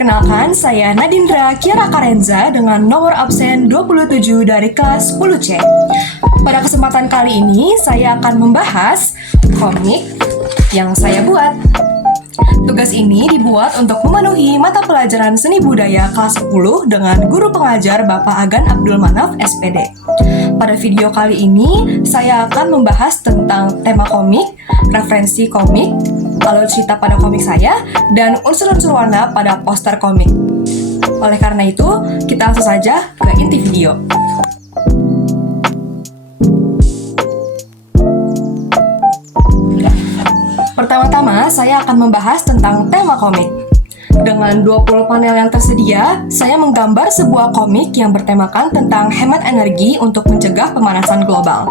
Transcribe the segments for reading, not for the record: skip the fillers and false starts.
Perkenalkan, saya Nadindra Kiara Karenza dengan nomor absen 27 dari kelas 10C. Pada kesempatan kali ini, saya akan membahas komik yang saya buat. Tugas ini dibuat untuk memenuhi mata pelajaran seni budaya kelas 10 dengan guru pengajar Bapak Agan Abdul Manaf, SPD. Pada video kali ini, saya akan membahas tentang tema komik, referensi komik, alur cerita pada komik saya, dan unsur-unsur warna pada poster komik. Oleh karena itu, kita langsung saja ke inti video. Pertama-tama, saya akan membahas tentang tema komik. Dengan 20 panel yang tersedia, saya menggambar sebuah komik yang bertemakan tentang hemat energi untuk mencegah pemanasan global.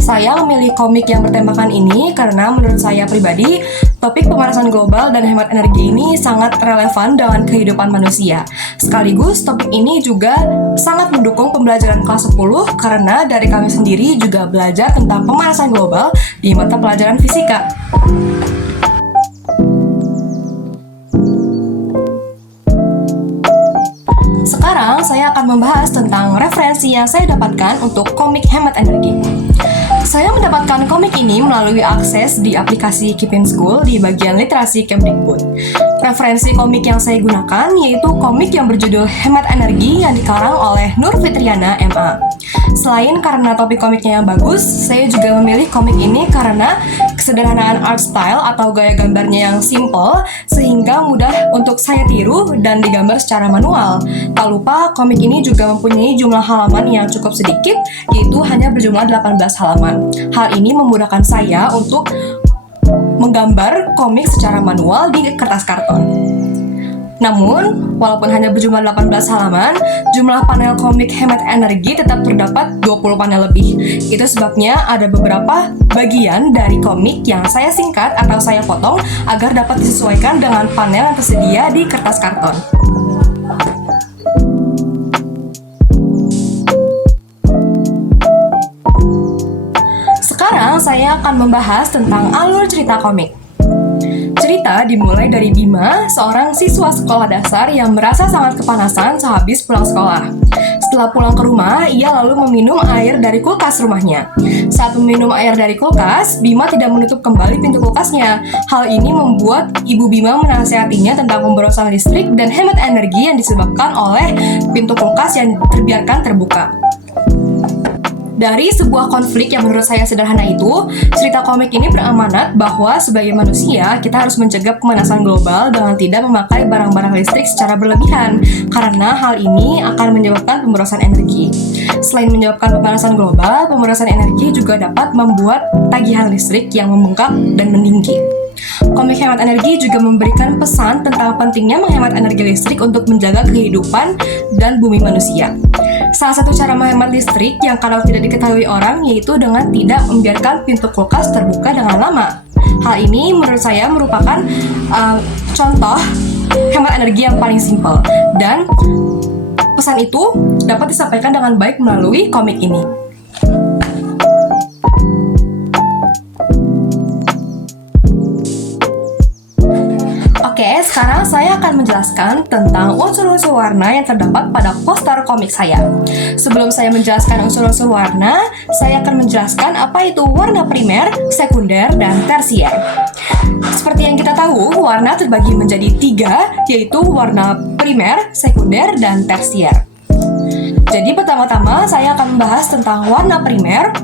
Saya memilih komik yang bertemakan ini karena menurut saya pribadi, topik pemanasan global dan hemat energi ini sangat relevan dengan kehidupan manusia. Sekaligus, topik ini juga sangat mendukung pembelajaran kelas 10 karena dari kami sendiri juga belajar tentang pemanasan global di mata pelajaran fisika. Sekarang saya akan membahas tentang referensi yang saya dapatkan untuk komik hemat energi. Saya mendapatkan komik ini melalui akses di aplikasi Keep in School di bagian literasi Kemdikbud. Referensi komik yang saya gunakan yaitu komik yang berjudul Hemat Energi yang dikarang oleh Nur Fitriana, MA. Selain karena topik komiknya yang bagus, saya juga memilih komik ini karena kesederhanaan art style atau gaya gambarnya yang simple sehingga mudah untuk saya tiru dan digambar secara manual. Tak lupa, komik ini juga mempunyai jumlah halaman yang cukup sedikit, yaitu hanya berjumlah 18 halaman. Hal ini memudahkan saya untuk menggambar komik secara manual di kertas karton. Namun, walaupun hanya berjumlah 18 halaman, jumlah panel komik hemat energi tetap terdapat 20 panel lebih. Itu sebabnya ada beberapa bagian dari komik yang saya singkat atau saya potong agar dapat disesuaikan dengan panel yang tersedia di kertas karton. Sekarang saya akan membahas tentang alur cerita komik. Cerita dimulai dari Bima, seorang siswa sekolah dasar yang merasa sangat kepanasan sehabis pulang sekolah. Setelah pulang ke rumah, ia lalu meminum air dari kulkas rumahnya. Saat meminum air dari kulkas, Bima tidak menutup kembali pintu kulkasnya. Hal ini membuat Ibu Bima menasihatinya tentang pemborosan listrik dan hemat energi yang disebabkan oleh pintu kulkas yang terbiarkan terbuka. Dari sebuah konflik yang menurut saya sederhana itu, cerita komik ini beramanat bahwa sebagai manusia, kita harus mencegah pemanasan global dengan tidak memakai barang-barang listrik secara berlebihan, karena hal ini akan menyebabkan pemborosan energi. Selain menyebabkan pemanasan global, pemborosan energi juga dapat membuat tagihan listrik yang membengkak dan meninggi. Komik hemat energi juga memberikan pesan tentang pentingnya menghemat energi listrik untuk menjaga kehidupan dan bumi manusia. Salah satu cara menghemat listrik yang kadang tidak diketahui orang yaitu dengan tidak membiarkan pintu kulkas terbuka dengan lama. Hal ini menurut saya merupakan contoh hemat energi yang paling simpel, dan pesan itu dapat disampaikan dengan baik melalui komik ini. Oke, sekarang saya akan menjelaskan tentang unsur-unsur warna yang terdapat pada poster komik saya. Sebelum saya menjelaskan unsur-unsur warna, saya akan menjelaskan apa itu warna primer, sekunder, dan tersier. Seperti yang kita tahu, warna terbagi menjadi 3, yaitu warna primer, sekunder, dan tersier. Jadi pertama-tama saya akan membahas tentang warna primer.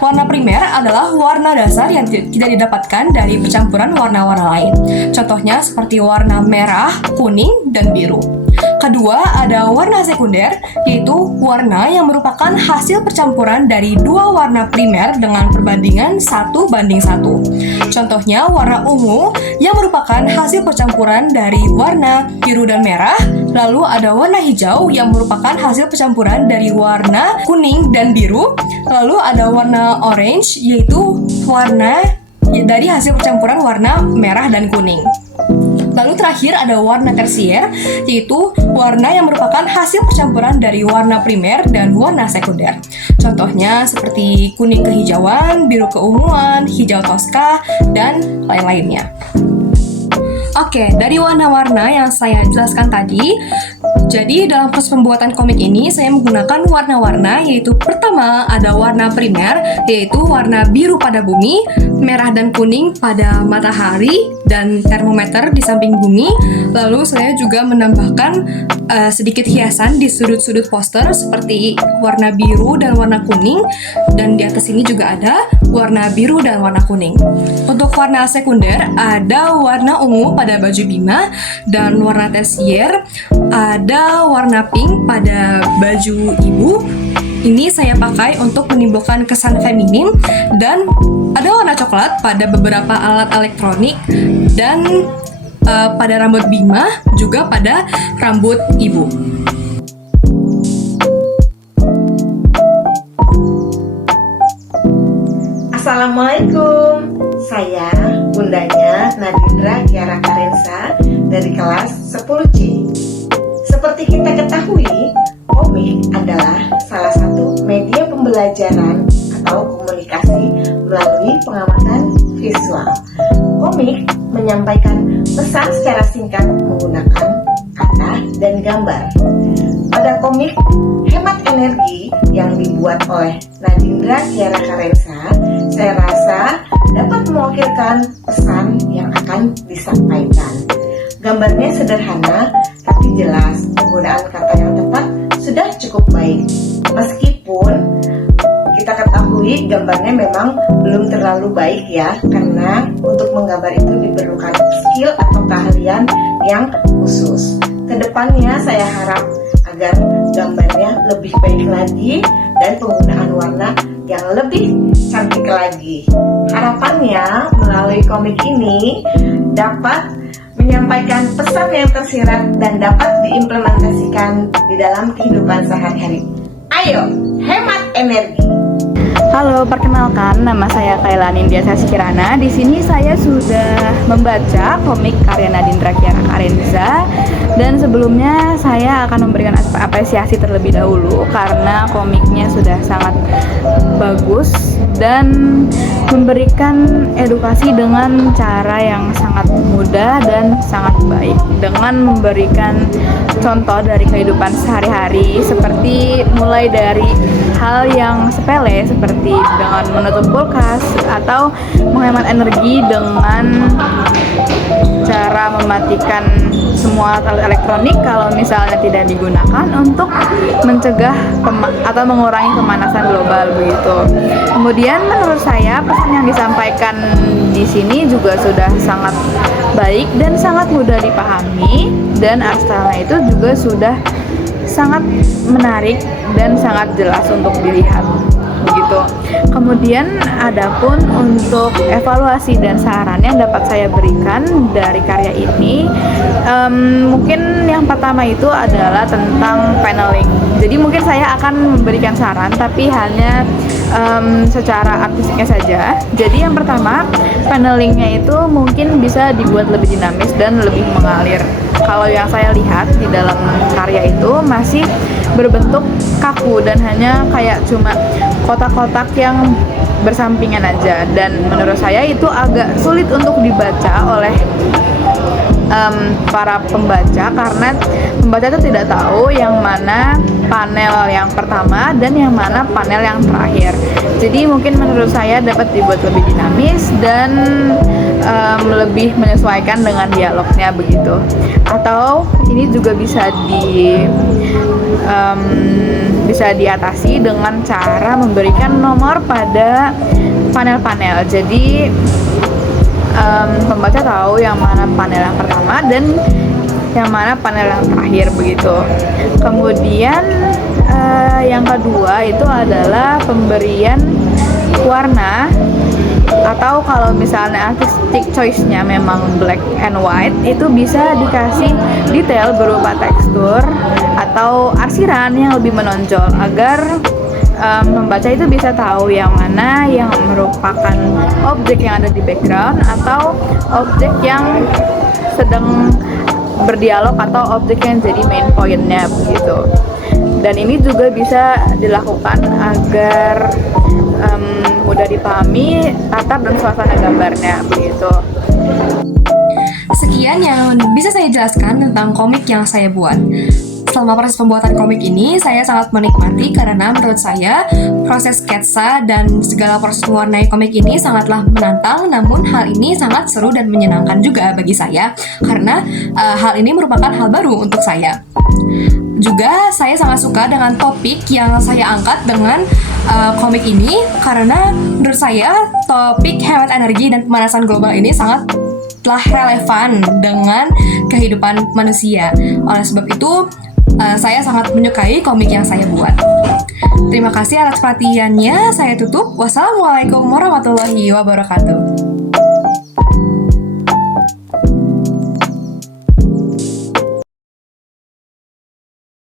Warna primer adalah warna dasar yang tidak didapatkan dari percampuran warna-warna lain. Contohnya seperti warna merah, kuning, dan biru. Kedua, ada warna sekunder, yaitu warna yang merupakan hasil percampuran dari dua warna primer dengan perbandingan 1:1. Contohnya warna ungu yang merupakan hasil percampuran dari warna biru dan merah. Lalu ada warna hijau yang merupakan hasil percampuran dari warna kuning dan biru. Lalu ada warna orange, yaitu warna dari hasil percampuran warna merah dan kuning. Lalu terakhir ada warna tersier, yaitu warna yang merupakan hasil percampuran dari warna primer dan warna sekunder. Contohnya seperti kuning kehijauan, biru keunguan, hijau toska, dan lain-lainnya. Oke, dari warna-warna yang saya jelaskan tadi, jadi dalam proses pembuatan komik ini saya menggunakan warna-warna, yaitu pertama ada warna primer, yaitu warna biru pada bumi, merah dan kuning pada matahari dan termometer di samping bumi. Lalu saya juga menambahkan sedikit hiasan di sudut-sudut poster seperti warna biru dan warna kuning, dan di atas ini juga ada warna biru dan warna kuning. Untuk warna sekunder ada warna ungu pada baju Bima, dan warna tersier ada warna pink pada baju ibu. Ini saya pakai untuk menimbulkan kesan feminin, dan ada warna coklat pada beberapa alat elektronik, dan pada rambut Bima juga pada rambut ibu. Assalamualaikum, saya bundanya Nadindra Kiara Karensa dari kelas 10C. Seperti kita ketahui, komik adalah salah satu media pembelajaran atau komunikasi melalui pengamatan visual. Komik menyampaikan pesan secara singkat menggunakan kata dan gambar. Pada komik Hemat Energi yang dibuat oleh Nadindra Kiara Karensa, saya rasa dapat mewakilkan pesan yang akan disampaikan. Gambarnya sederhana tapi jelas, penggunaan kata yang tepat sudah cukup baik. Meskipun kita ketahui gambarnya memang belum terlalu baik ya, karena untuk menggambar itu diperlukan skill atau keahlian yang khusus. Kedepannya saya harap agar gambarnya lebih baik lagi dan penggunaan warna yang lebih cantik lagi. Harapannya melalui komik ini dapat menyampaikan pesan yang tersirat dan dapat diimplementasikan di dalam kehidupan sehari-hari. Ayo, hemat energi! Halo, perkenalkan nama saya Kaila Nindya Kirana. Di sini saya sudah membaca komik karya Nadindra Kiara Karensa, dan sebelumnya saya akan memberikan apresiasi terlebih dahulu karena komiknya sudah sangat bagus dan memberikan edukasi dengan cara yang sangat mudah dan sangat baik, dengan memberikan contoh dari kehidupan sehari-hari, seperti mulai dari hal yang sepele seperti dengan menutup kulkas atau menghemat energi dengan cara mematikan semua alat elektronik kalau misalnya tidak digunakan untuk mencegah atau mengurangi pemanasan global begitu. Kemudian menurut saya pesan yang disampaikan di sini juga sudah sangat baik dan sangat mudah dipahami, dan art style-nya itu juga sudah sangat menarik dan sangat jelas untuk dilihat begitu. Kemudian adapun untuk evaluasi dan saran yang dapat saya berikan dari karya ini, mungkin yang pertama itu adalah tentang paneling. Jadi mungkin saya akan memberikan saran tapi hanya secara artistiknya saja. Jadi yang pertama, panelingnya itu mungkin bisa dibuat lebih dinamis dan lebih mengalir. Kalau yang saya lihat di dalam karya itu masih berbentuk kaku dan hanya kayak cuma kotak-kotak yang bersampingan aja, dan menurut saya itu agak sulit untuk dibaca oleh para pembaca, karena pembaca itu tidak tahu yang mana panel yang pertama dan yang mana panel yang terakhir. Jadi mungkin menurut saya dapat dibuat lebih dinamis dan lebih menyesuaikan dengan dialognya begitu. Atau ini juga bisa diatasi dengan cara memberikan nomor pada panel-panel. Jadi pembaca tahu yang mana panel yang pertama dan yang mana panel yang terakhir begitu. Kemudian yang kedua itu adalah pemberian warna, atau kalau misalnya artistic choice-nya memang black and white, itu bisa dikasih detail berupa tekstur atau arsiran yang lebih menonjol agar membaca itu bisa tahu yang mana yang merupakan objek yang ada di background atau objek yang sedang berdialog atau objek yang jadi main point-nya begitu. Dan ini juga bisa dilakukan agar mudah dipahami latar dan suasana gambarnya begitu. Sekian yang bisa saya jelaskan tentang komik yang saya buat. Selama proses pembuatan komik ini, saya sangat menikmati karena menurut saya proses sketsa dan segala proses mewarnai komik ini sangatlah menantang, namun hal ini sangat seru dan menyenangkan juga bagi saya karena hal ini merupakan hal baru untuk saya. Juga saya sangat suka dengan topik yang saya angkat dengan komik ini karena menurut saya topik hemat energi dan pemanasan global ini sangatlah relevan dengan kehidupan manusia. Oleh sebab itu, saya sangat menyukai komik yang saya buat. Terima kasih atas perhatiannya. Saya tutup. Wassalamualaikum warahmatullahi wabarakatuh.